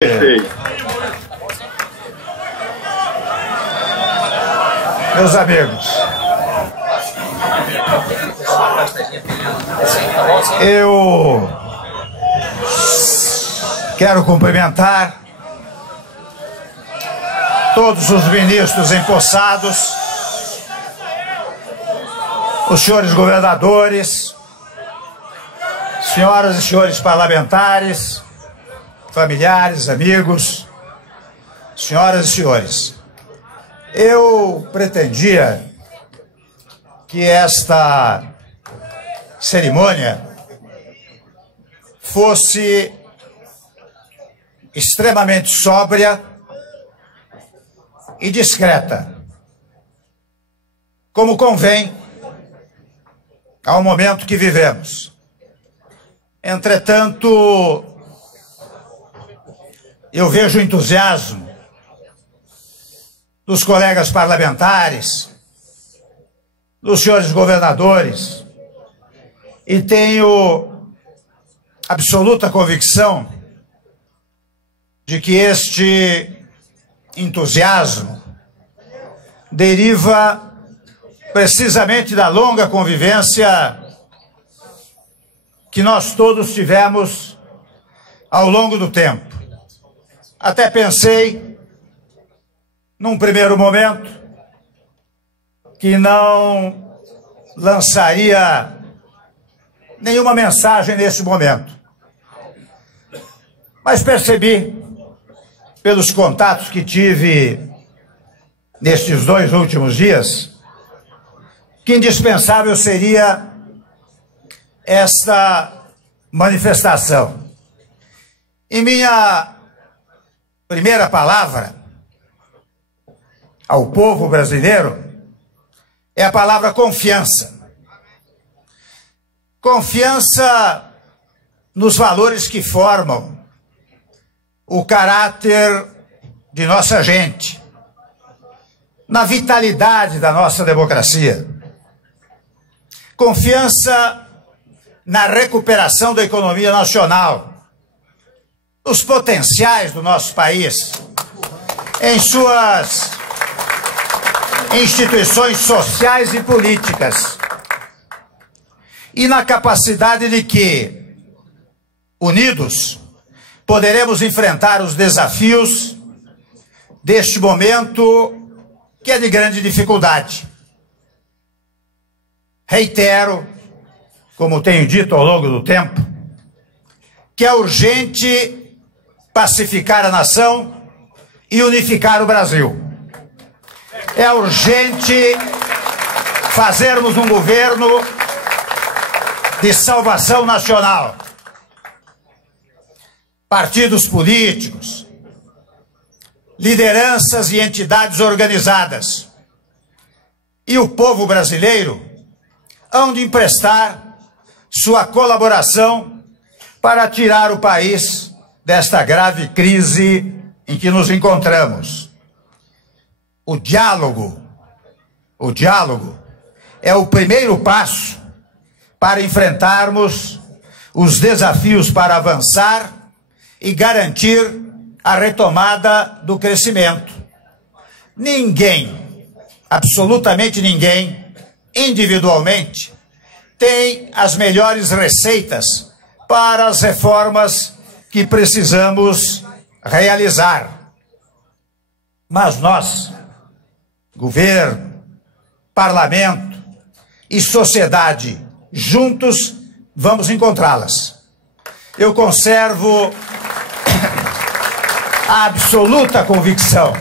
Meus amigos, eu quero cumprimentar todos os ministros empossados, os senhores governadores, senhoras e senhores parlamentares, familiares, amigos, senhoras e senhores. Eu pretendia que esta cerimônia fosse extremamente sóbria e discreta, como convém ao momento que vivemos. Entretanto, eu vejo o entusiasmo dos colegas parlamentares, dos senhores governadores, e tenho absoluta convicção de que este entusiasmo deriva precisamente da longa convivência que nós todos tivemos ao longo do tempo. Até pensei, num primeiro momento, que não lançaria nenhuma mensagem nesse momento. Mas percebi, pelos contatos que tive nestes 2 últimos dias, que indispensável seria esta manifestação. E minha primeira palavra ao povo brasileiro é a palavra confiança. Confiança nos valores que formam o caráter de nossa gente, na vitalidade da nossa democracia. Confiança na recuperação da economia nacional, nos potenciais do nosso país, em suas instituições sociais e políticas, e na capacidade de que, unidos, poderemos enfrentar os desafios deste momento que é de grande dificuldade. Reitero, como tenho dito ao longo do tempo, que é urgente pacificar a nação e unificar o Brasil. É urgente fazermos um governo de salvação nacional. Partidos políticos, lideranças e entidades organizadas e o povo brasileiro hão de emprestar sua colaboração para tirar o país desta grave crise em que nos encontramos. O diálogo é o primeiro passo para enfrentarmos os desafios para avançar e garantir a retomada do crescimento. Ninguém, absolutamente ninguém, individualmente, tem as melhores receitas para as reformas que precisamos realizar. Mas nós, governo, parlamento e sociedade, juntos vamos encontrá-las. Eu conservo a absoluta convicção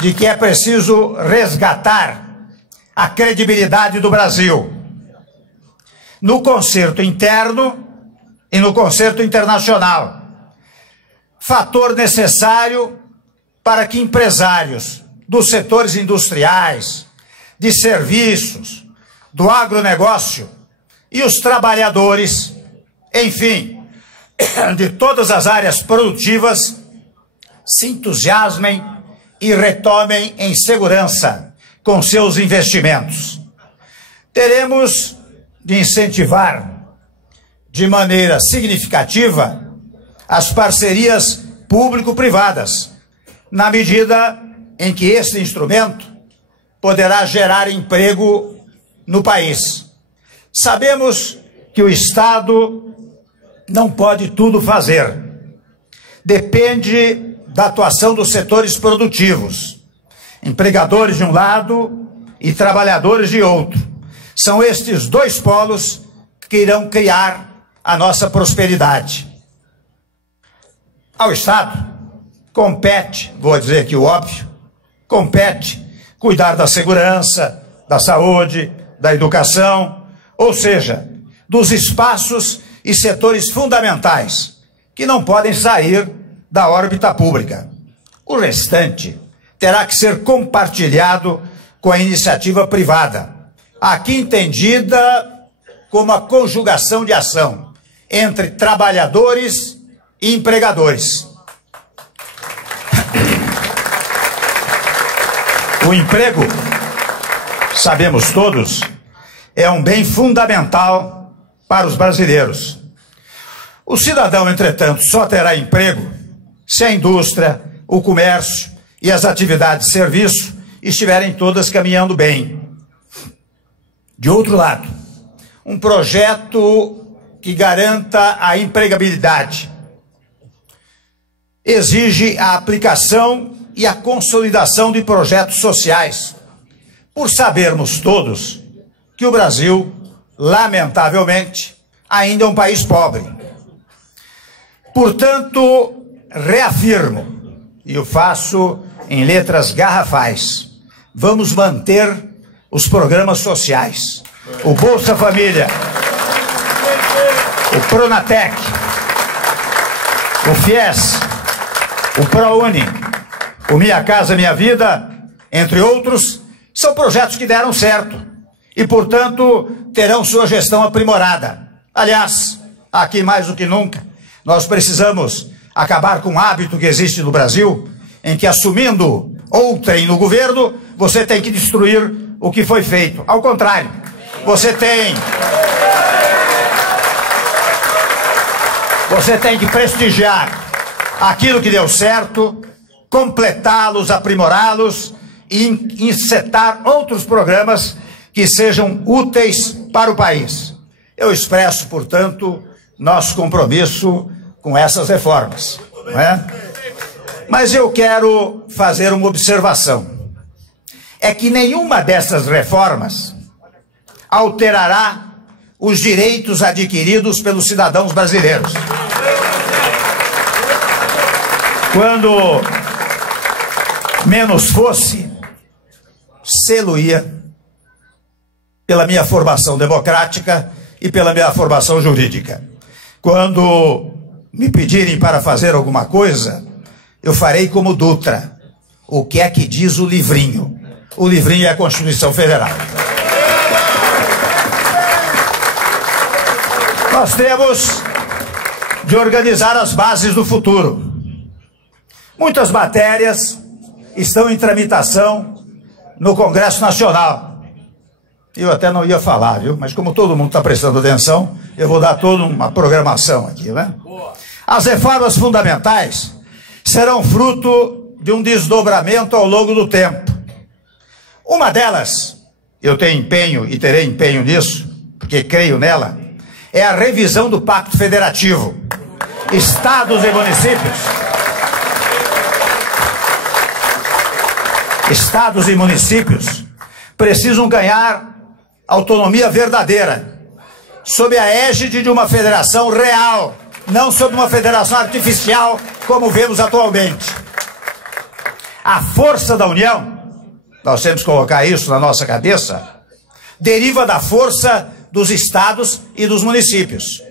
de que é preciso resgatar a credibilidade do Brasil no concerto interno e no concerto internacional. Fator necessário para que empresários dos setores industriais, de serviços, do agronegócio e os trabalhadores, enfim, de todas as áreas produtivas, se entusiasmem e retomem em segurança com seus investimentos. Teremos de incentivar de maneira significativa as parcerias público-privadas, na medida em que este instrumento poderá gerar emprego no país. Sabemos que o Estado não pode tudo fazer. Depende da atuação dos setores produtivos, empregadores de um lado e trabalhadores de outro. São estes dois polos que irão criar a nossa prosperidade. Ao Estado compete, vou dizer aqui o óbvio, compete cuidar da segurança, da saúde, da educação, ou seja, dos espaços e setores fundamentais que não podem sair da órbita pública. O restante terá que ser compartilhado com a iniciativa privada, aqui entendida como a conjugação de ação entre trabalhadores e empregadores. O emprego, sabemos todos, é um bem fundamental para os brasileiros. O cidadão, entretanto, só terá emprego se a indústria, o comércio e as atividades de serviço estiverem todas caminhando bem. De outro lado, um projeto que garanta a empregabilidade exige a aplicação e a consolidação de projetos sociais, por sabermos todos que o Brasil, lamentavelmente, ainda é um país pobre. Portanto, reafirmo, e o faço em letras garrafais, vamos manter os programas sociais, o Bolsa Família, o Pronatec, o FIES, o ProUni, o Minha Casa Minha Vida, entre outros, são projetos que deram certo e, portanto, terão sua gestão aprimorada. Aliás, aqui mais do que nunca, nós precisamos acabar com o hábito que existe no Brasil, em que, assumindo outrem no governo, você tem que destruir o que foi feito. Ao contrário, você tem que prestigiar aquilo que deu certo, completá-los, aprimorá-los e insetar outros programas que sejam úteis para o país. Eu expresso, portanto, nosso compromisso com essas reformas, não é? Mas eu quero fazer uma observação. É que nenhuma dessas reformas alterará os direitos adquiridos pelos cidadãos brasileiros. Quando menos fosse, sê-lo-ia pela minha formação democrática e pela minha formação jurídica. Quando me pedirem para fazer alguma coisa, eu farei como Dutra. O que é que diz o livrinho? O livrinho é a Constituição Federal. Nós temos de organizar as bases do futuro. Muitas matérias estão em tramitação no Congresso Nacional. Eu até não ia falar, viu? Mas como todo mundo está prestando atenção, eu vou dar toda uma programação aqui, né? As reformas fundamentais serão fruto de um desdobramento ao longo do tempo. Uma delas, eu tenho empenho e terei empenho nisso, porque creio nela, é a revisão do Pacto Federativo. Estados e municípios precisam ganhar autonomia verdadeira, sob a égide de uma federação real, não sob uma federação artificial, como vemos atualmente. A força da União, nós temos que colocar isso na nossa cabeça, deriva da força dos estados e dos municípios.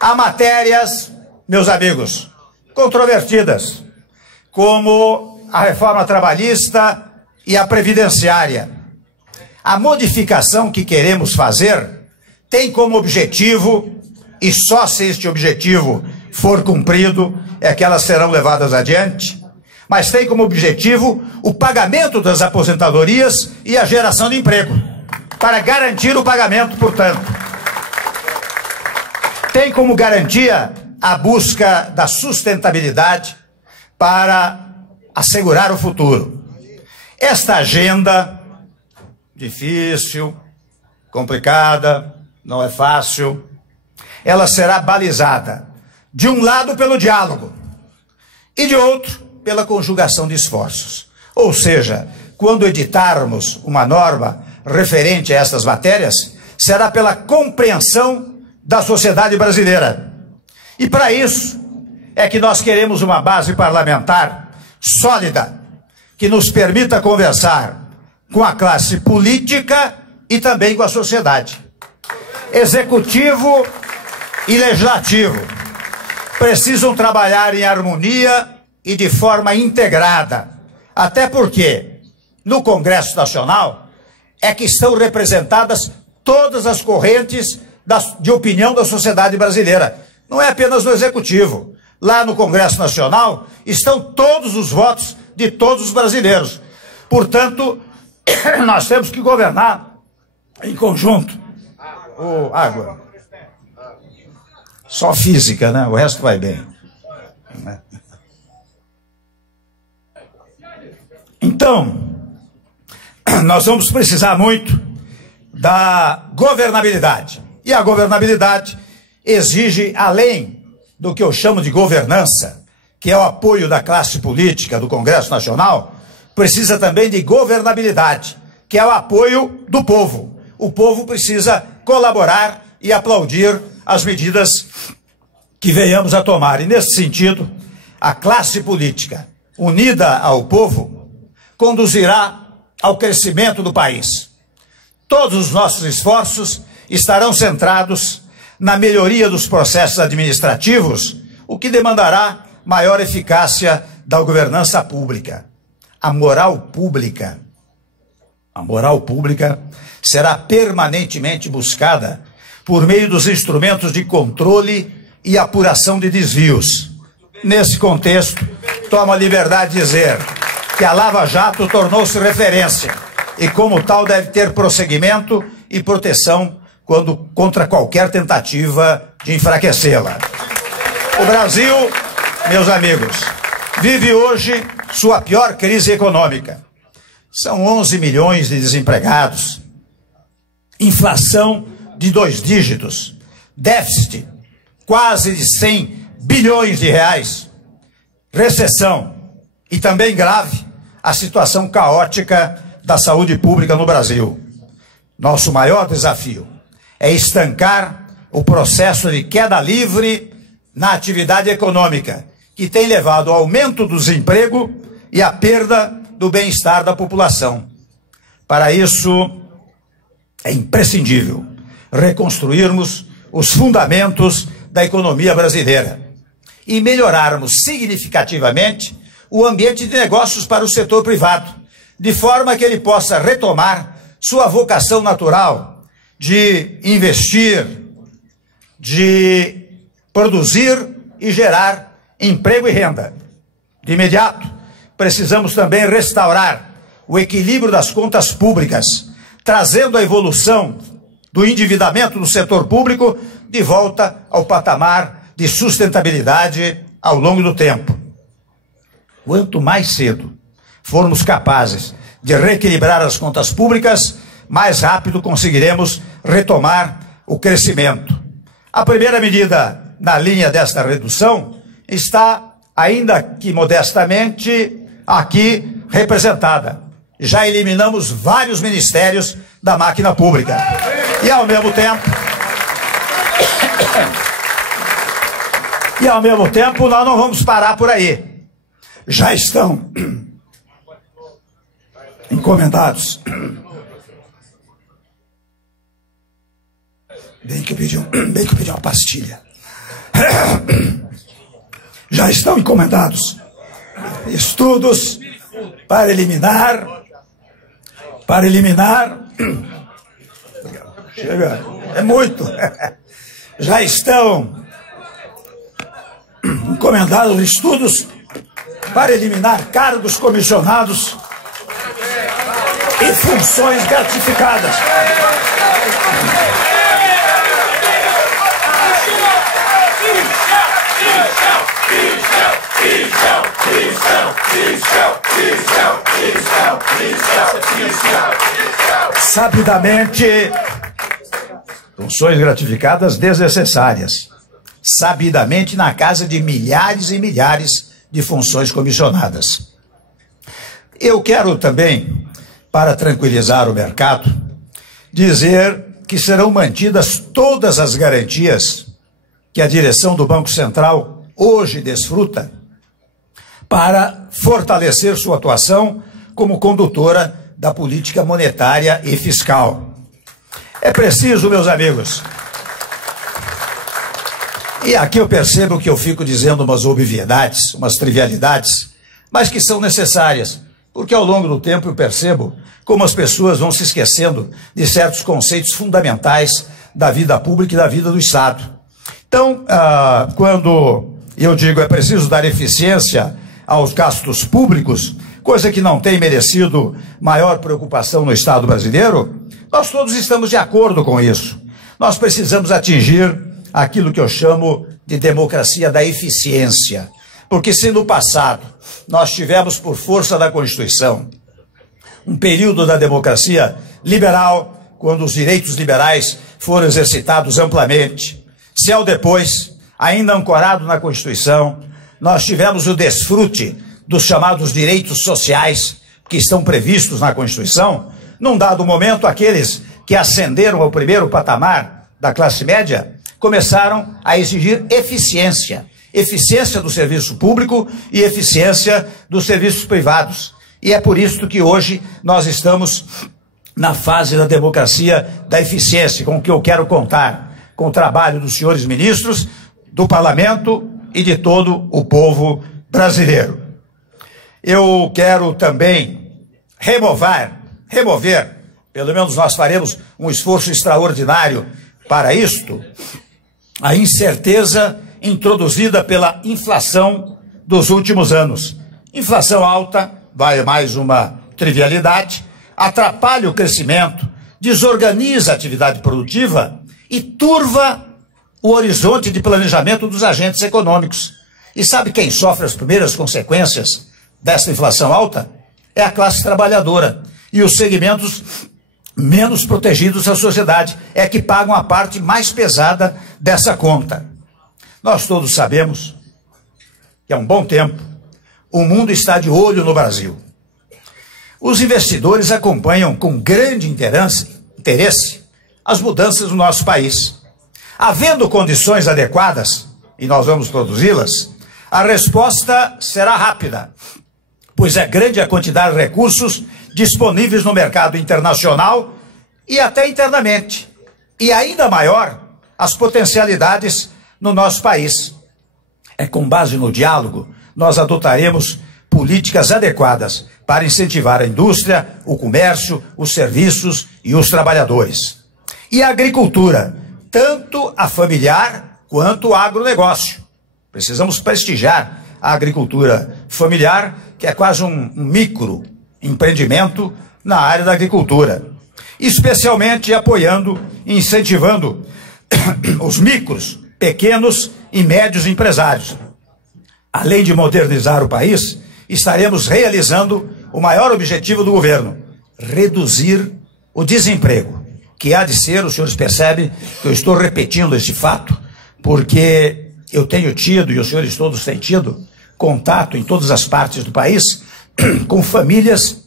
Há matérias, meus amigos, controvertidas, como a reforma trabalhista e a previdenciária. A modificação que queremos fazer tem como objetivo, e só se este objetivo for cumprido, é que elas serão levadas adiante, mas tem como objetivo o pagamento das aposentadorias e a geração de emprego, para garantir o pagamento, portanto. Tem como garantia a busca da sustentabilidade para assegurar o futuro. Esta agenda, difícil, complicada, não é fácil, ela será balizada, de um lado pelo diálogo e de outro pela conjugação de esforços. Ou seja, quando editarmos uma norma referente a estas matérias, será pela compreensão da sociedade brasileira. E para isso é que nós queremos uma base parlamentar sólida, que nos permita conversar com a classe política e também com a sociedade. Executivo e legislativo precisam trabalhar em harmonia e de forma integrada, até porque no Congresso Nacional é que estão representadas todas as correntes de opinião da sociedade brasileira. Não é apenas no Executivo. Lá no Congresso Nacional estão todos os votos de todos os brasileiros. Portanto, nós temos que governar em conjunto. Água. Só física, né? O resto vai bem. Então, nós vamos precisar muito da governabilidade. E a governabilidade exige, além do que eu chamo de governança, que é o apoio da classe política, do Congresso Nacional, precisa também de governabilidade, que é o apoio do povo. O povo precisa colaborar e aplaudir as medidas que venhamos a tomar. E, nesse sentido, a classe política, unida ao povo, conduzirá ao crescimento do país. Todos os nossos esforços estarão centrados na melhoria dos processos administrativos, o que demandará maior eficácia da governança pública. A moral pública será permanentemente buscada por meio dos instrumentos de controle e apuração de desvios. Nesse contexto, tomo a liberdade de dizer que a Lava Jato tornou-se referência e, como tal, deve ter prosseguimento e proteção contra qualquer tentativa de enfraquecê-la. O Brasil, meus amigos, vive hoje sua pior crise econômica. São 11 milhões de desempregados, inflação de 2 dígitos, déficit quase de 100 bilhões de reais, recessão e também grave a situação caótica da saúde pública no Brasil. Nosso maior desafio é estancar o processo de queda livre na atividade econômica, que tem levado ao aumento do desemprego e à perda do bem-estar da população. Para isso, é imprescindível reconstruirmos os fundamentos da economia brasileira e melhorarmos significativamente o ambiente de negócios para o setor privado, de forma que ele possa retomar sua vocação natural de investir, de produzir e gerar emprego e renda. De imediato, precisamos também restaurar o equilíbrio das contas públicas, trazendo a evolução do endividamento do setor público de volta ao patamar de sustentabilidade ao longo do tempo. Quanto mais cedo formos capazes de reequilibrar as contas públicas, mais rápido conseguiremos retomar o crescimento. A primeira medida na linha desta redução está, ainda que modestamente, aqui representada. Já eliminamos vários ministérios da máquina pública. E ao mesmo tempo, nós não vamos parar por aí. Já estão encomendados. Bem que eu pedi uma pastilha. Já estão encomendados estudos para eliminar. Chega, é muito. Já estão encomendados estudos para eliminar cargos comissionados e funções gratificadas. Sabidamente, funções gratificadas desnecessárias. Sabidamente na casa de milhares e milhares de funções comissionadas. Eu quero também, para tranquilizar o mercado, dizer que serão mantidas todas as garantias que a direção do Banco Central hoje desfruta para fortalecer sua atuação como condutora da política monetária e fiscal. É preciso, meus amigos, e aqui eu percebo que eu fico dizendo umas obviedades, umas trivialidades, mas que são necessárias, porque ao longo do tempo eu percebo como as pessoas vão se esquecendo de certos conceitos fundamentais da vida pública e da vida do Estado. Então, quando eu digo é preciso dar eficiência aos gastos públicos, coisa que não tem merecido maior preocupação no Estado brasileiro, nós todos estamos de acordo com isso. Nós precisamos atingir aquilo que eu chamo de democracia da eficiência. Porque se no passado nós tivemos, por força da Constituição, um período da democracia liberal, quando os direitos liberais foram exercitados amplamente, se ao depois, ainda ancorado na Constituição, nós tivemos o desfrute dos chamados direitos sociais que estão previstos na Constituição, num dado momento, aqueles que ascenderam ao primeiro patamar da classe média começaram a exigir eficiência. Eficiência do serviço público e eficiência dos serviços privados. E é por isso que hoje nós estamos na fase da democracia da eficiência, com o que eu quero contar, com o trabalho dos senhores ministros, do parlamento e de todo o povo brasileiro. Eu quero também remover, pelo menos nós faremos um esforço extraordinário para isto, a incerteza introduzida pela inflação dos últimos anos. Inflação alta, vai mais uma trivialidade, atrapalha o crescimento, desorganiza a atividade produtiva e turva o horizonte de planejamento dos agentes econômicos. E sabe quem sofre as primeiras consequências dessa inflação alta? É a classe trabalhadora e os segmentos menos protegidos da sociedade, é que pagam a parte mais pesada dessa conta. Nós todos sabemos que há um bom tempo o mundo está de olho no Brasil. Os investidores acompanham com grande interesse as mudanças no nosso país. Havendo condições adequadas, e nós vamos produzi-las, a resposta será rápida, pois é grande a quantidade de recursos disponíveis no mercado internacional e até internamente, e ainda maior as potencialidades no nosso país. É com base no diálogo nós adotaremos políticas adequadas para incentivar a indústria, o comércio, os serviços e os trabalhadores. E a agricultura, tanto a familiar quanto o agronegócio. Precisamos prestigiar a agricultura familiar, que é quase um micro empreendimento na área da agricultura, especialmente apoiando e incentivando os micros, pequenos e médios empresários. Além de modernizar o país, estaremos realizando o maior objetivo do governo: reduzir o desemprego, que há de ser, os senhores percebem que eu estou repetindo este fato, porque eu tenho tido, e os senhores todos têm tido, contato em todas as partes do país com famílias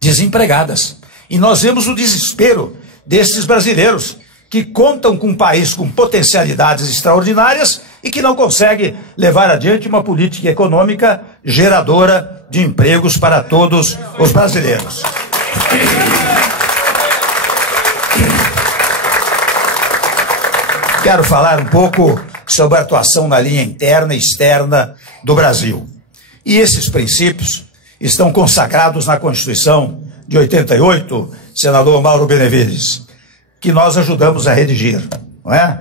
desempregadas. E nós vemos o desespero desses brasileiros que contam com um país com potencialidades extraordinárias e que não consegue levar adiante uma política econômica geradora de empregos para todos os brasileiros. Quero falar um pouco sobre a atuação na linha interna e externa do Brasil. E esses princípios estão consagrados na Constituição de 88, senador Mauro Benevides, que nós ajudamos a redigir, não é?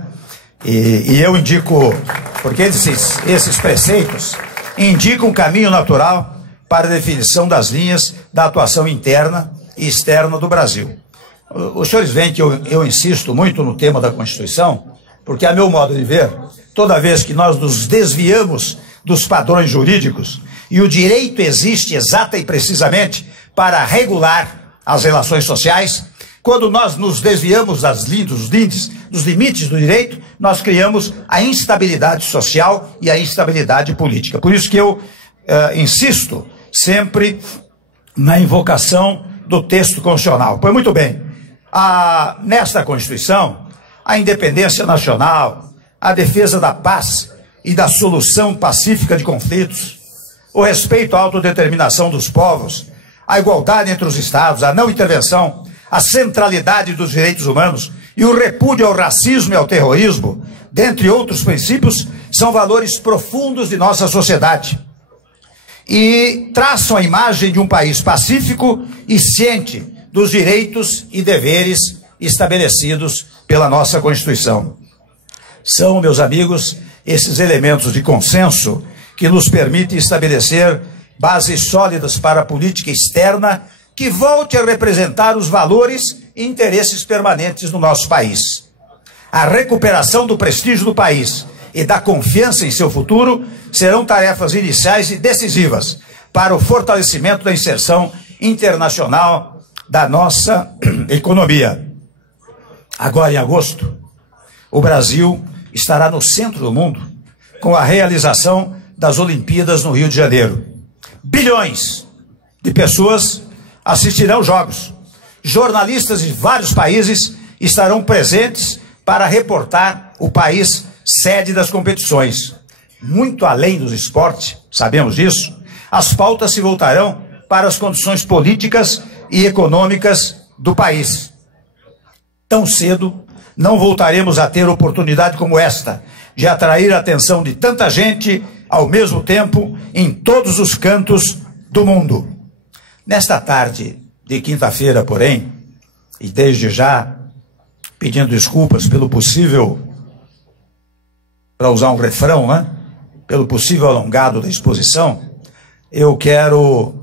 E eu indico, porque esses preceitos indicam um caminho natural para a definição das linhas da atuação interna e externa do Brasil. Os senhores veem que eu insisto muito no tema da Constituição, porque, a meu modo de ver, toda vez que nós nos desviamos dos padrões jurídicos, e o direito existe exata e precisamente para regular as relações sociais. Quando nós nos desviamos dos limites do direito, nós criamos a instabilidade social e a instabilidade política. Por isso que eu insisto sempre na invocação do texto constitucional. Pois muito bem, nesta Constituição, a independência nacional, a defesa da paz e da solução pacífica de conflitos, o respeito à autodeterminação dos povos, a igualdade entre os estados, a não intervenção, a centralidade dos direitos humanos e o repúdio ao racismo e ao terrorismo, dentre outros princípios, são valores profundos de nossa sociedade e traçam a imagem de um país pacífico e ciente dos direitos e deveres estabelecidos pela nossa Constituição. São, meus amigos, esses elementos de consenso que nos permitem estabelecer bases sólidas para a política externa que volte a representar os valores e interesses permanentes do nosso país. A recuperação do prestígio do país e da confiança em seu futuro serão tarefas iniciais e decisivas para o fortalecimento da inserção internacional da nossa economia. Agora, em agosto, o Brasil estará no centro do mundo com a realização das Olimpíadas no Rio de Janeiro. Bilhões de pessoas assistirão aos Jogos. Jornalistas de vários países estarão presentes para reportar o país sede das competições. Muito além dos esportes, sabemos disso, as pautas se voltarão para as condições políticas e econômicas do país. Tão cedo, não voltaremos a ter oportunidade como esta, de atrair a atenção de tanta gente ao mesmo tempo em todos os cantos do mundo. Nesta tarde de quinta-feira, porém, e desde já pedindo desculpas pelo possível, para usar um refrão, né? Pelo possível alongado da exposição, eu quero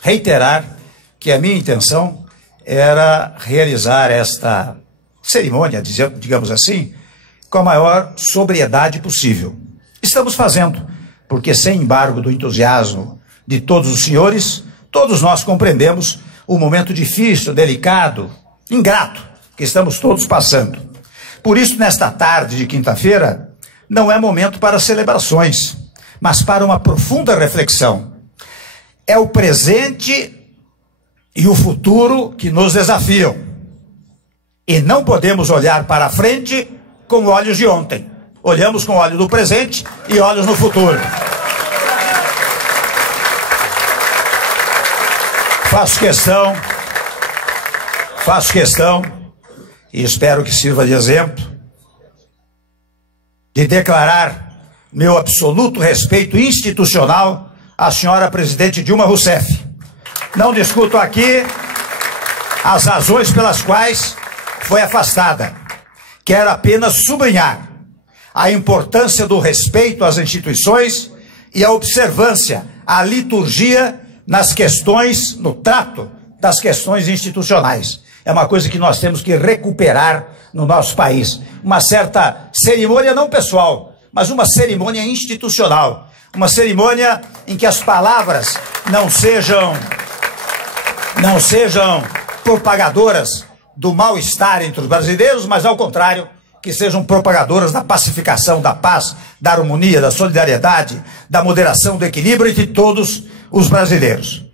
reiterar que a minha intenção era realizar esta cerimônia, digamos assim, com a maior sobriedade possível. Estamos fazendo, porque sem embargo do entusiasmo de todos os senhores, todos nós compreendemos o momento difícil, delicado, ingrato, que estamos todos passando. Por isso, nesta tarde de quinta-feira, não é momento para celebrações, mas para uma profunda reflexão. É o presente e o futuro que nos desafiam. E não podemos olhar para a frente com olhos de ontem. Olhamos com olhos do presente e olhos no futuro. Faço questão, e espero que sirva de exemplo, de declarar meu absoluto respeito institucional à senhora presidente Dilma Rousseff. Não discuto aqui as razões pelas quais foi afastada. Quero apenas sublinhar a importância do respeito às instituições e a observância à liturgia nas questões, no trato das questões institucionais. É uma coisa que nós temos que recuperar no nosso país. Uma certa cerimônia não pessoal, mas uma cerimônia institucional. Uma cerimônia em que as palavras não sejam propagadoras do mal-estar entre os brasileiros, mas ao contrário, que sejam propagadoras da pacificação, da paz, da harmonia, da solidariedade, da moderação, do equilíbrio entre todos os brasileiros.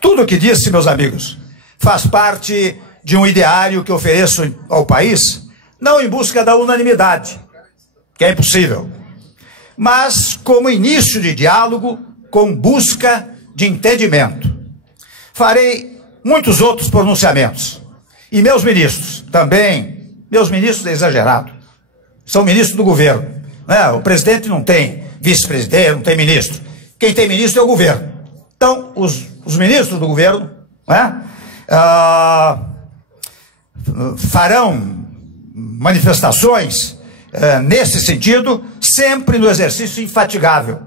Tudo o que disse, meus amigos, faz parte de um ideário que ofereço ao país, não em busca da unanimidade, que é impossível, mas como início de diálogo com busca de entendimento. Farei muitos outros pronunciamentos. E meus ministros, também, meus ministros é exagerado, são ministros do governo. Né? O presidente não tem vice-presidente, não tem ministro. Quem tem ministro é o governo. Então, os ministros do governo, né? Farão manifestações nesse sentido, sempre no exercício infatigável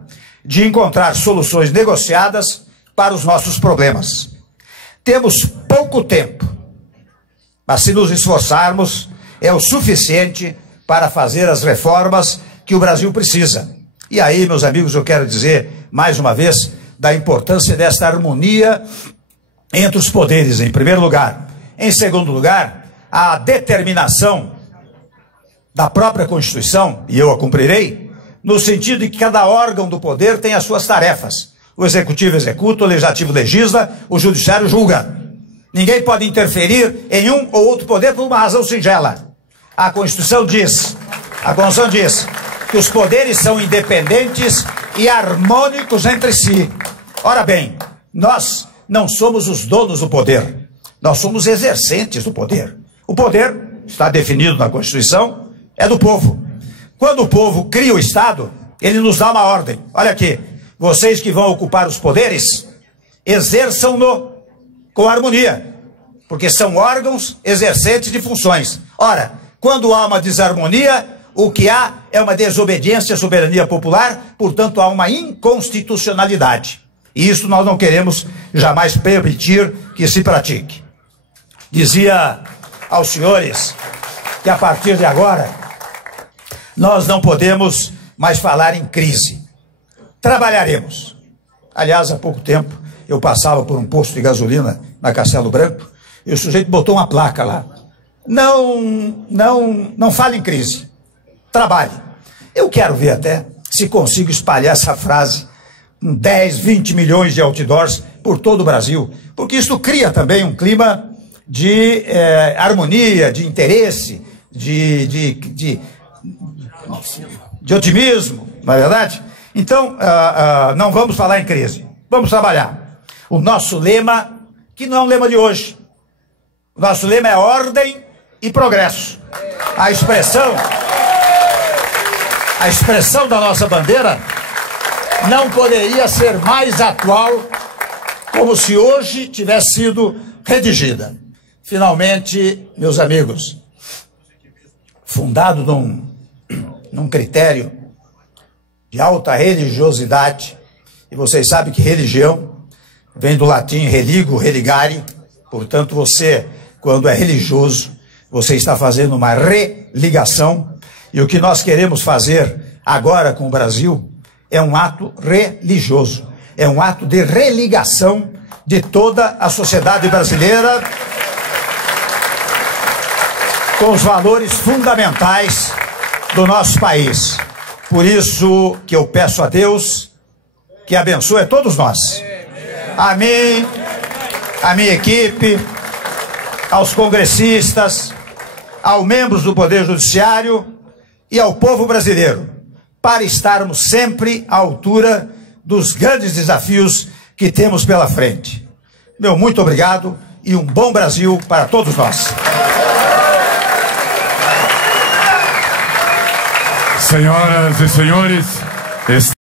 de encontrar soluções negociadas para os nossos problemas. Temos pouco tempo, mas se nos esforçarmos, é o suficiente para fazer as reformas que o Brasil precisa. E aí, meus amigos, eu quero dizer, mais uma vez, da importância desta harmonia entre os poderes, em primeiro lugar. Em segundo lugar, a determinação da própria Constituição, e eu a cumprirei, no sentido de que cada órgão do poder tem as suas tarefas. O Executivo executa, o Legislativo legisla, o Judiciário julga. Ninguém pode interferir em um ou outro poder por uma razão singela. A Constituição diz que os poderes são independentes e harmônicos entre si. Ora bem, nós não somos os donos do poder, nós somos exercentes do poder. O poder, está definido na Constituição, é do povo. Quando o povo cria o Estado, ele nos dá uma ordem. Olha aqui, vocês que vão ocupar os poderes, exerçam-no com harmonia, porque são órgãos exercentes de funções. Ora, quando há uma desarmonia, o que há é uma desobediência à soberania popular, portanto há uma inconstitucionalidade. E isso nós não queremos jamais permitir que se pratique. Dizia aos senhores que a partir de agora nós não podemos mais falar em crise. Trabalharemos. Aliás, há pouco tempo eu passava por um posto de gasolina na Castelo Branco e o sujeito botou uma placa lá. Não fale em crise. Trabalhe. Eu quero ver até se consigo espalhar essa frase com 10, 20 milhões de outdoors por todo o Brasil, porque isso cria também um clima de harmonia, de interesse, de otimismo, não é verdade? Então, não vamos falar em crise, vamos trabalhar. O nosso lema, que não é um lema de hoje, o nosso lema é ordem e progresso. A expressão da nossa bandeira não poderia ser mais atual, como se hoje tivesse sido redigida. Finalmente, meus amigos, fundado num critério de alta religiosidade, e vocês sabem que religião vem do latim religo, religare, portanto você, quando é religioso, você está fazendo uma religação, e o que nós queremos fazer agora com o Brasil é um ato religioso, é um ato de religação de toda a sociedade brasileira com os valores fundamentais do nosso país. Por isso que eu peço a Deus que abençoe a todos nós. A mim, a minha equipe, aos congressistas, aos membros do Poder Judiciário e ao povo brasileiro, para estarmos sempre à altura dos grandes desafios que temos pela frente. Meu muito obrigado e um bom Brasil para todos nós. Senhoras e senhores,